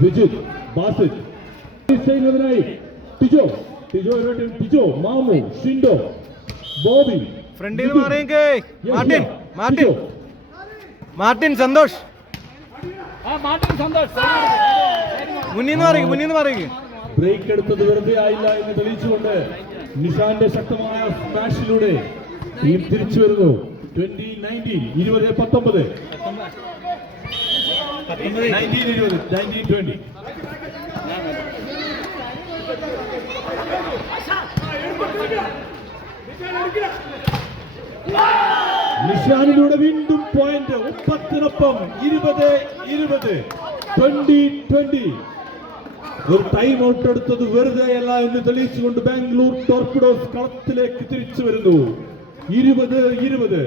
വിജിത്, ബാസിത് ചെയ്യുന്നതിനായി ടിജോ, ടിജോ, മാമു, ഷിൻഡോ, ബോബി, ഫ്രണ്ടിൽ മാറിയെങ്കേ Martin, Martin, Martin Santhosh, മുന്നിന്ന് പറയുക. ബ്രേക്ക് എടുത്തത് വെറുതെ ആയില്ല എന്ന് തെളിയിച്ചുകൊണ്ട് നിഷാന്റെ ശക്തമായ സ്മാഷിലൂടെ ടീം തിരിച്ചു വരുന്നു. 2019 20-19 19-20 നിഷാനിലൂടെ വീണ്ടും പോയിന്റ്. 9-നൊപ്പം 20-20 20-20. ഒരു ടൈം ഔട്ട് എടുത്തത് വെറുതെയല്ല എന്ന് തെളിയിച്ചുകൊണ്ട് ബാംഗ്ലൂർ ടോർപിഡോസ് കളത്തിലേക്ക് തിരിച്ചു വരുന്നു. 20-20.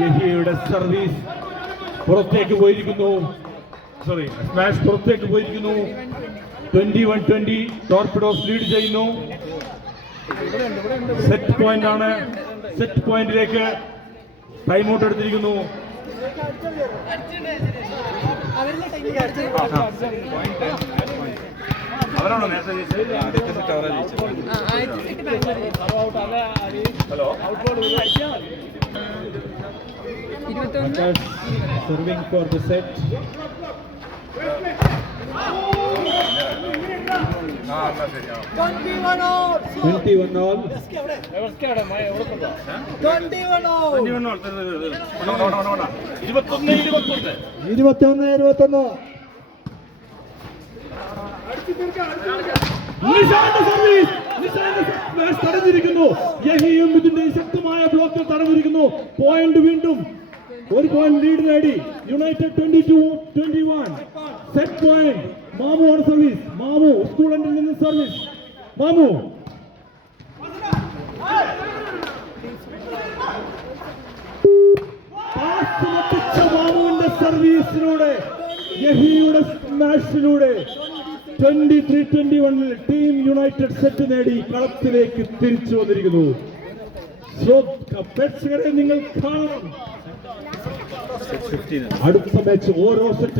യഹിയുടെ സർവീസ് പുറത്തേക്ക് പോയിരിക്കുന്നു. സ്മാഷ് പുറത്തേക്ക് പോയിരിക്കുന്നു. 21-20 ടോർപിഡോസ് ലീഡ് ചെയ്യുന്നു. സെറ്റ് പോയിന്റ് ആണ്. സെറ്റ് പോയിന്റിലേക്ക് ടൈം ഔട്ട് എടുത്തിരിക്കുന്നു. അവരാണോ നേരത്തെ serving for the set. 21 all. 21 all. 21. നിഷാന്റെ സർവീസ്, നിഷാന്റെ സ്മാഷ് തടഞ്ഞിരിക്കുന്നു. യഹിയും ഇതിന്റെ ശക്തമായ ബ്ലോക്ക് തടഞ്ഞിരിക്കുന്നു. പോയിന്റ് വീണ്ടും ഒരു പോയിന്റ് ലീഡ് നേടി യുണൈറ്റഡ്. 22-21 set point. മാമു ആണ് സർവീസ്. മാമു സ്റ്റുഡന്റിൽ നിന്ന് സർവീസ്. മാമു മാമുവിന്റെ സർവീസിലൂടെ യഹിയുടെ സ്മാഷിലൂടെ 23-21 ടീം യുണൈറ്റഡ് സെറ്റ് നേടി കളത്തിലേക്ക് തിരിച്ചു വന്നിരിക്കുന്നു. പ്രേക്ഷകരെ നിങ്ങൾ കാണണം. അടുത്ത മാച്ച് ഓരോ സെറ്റ്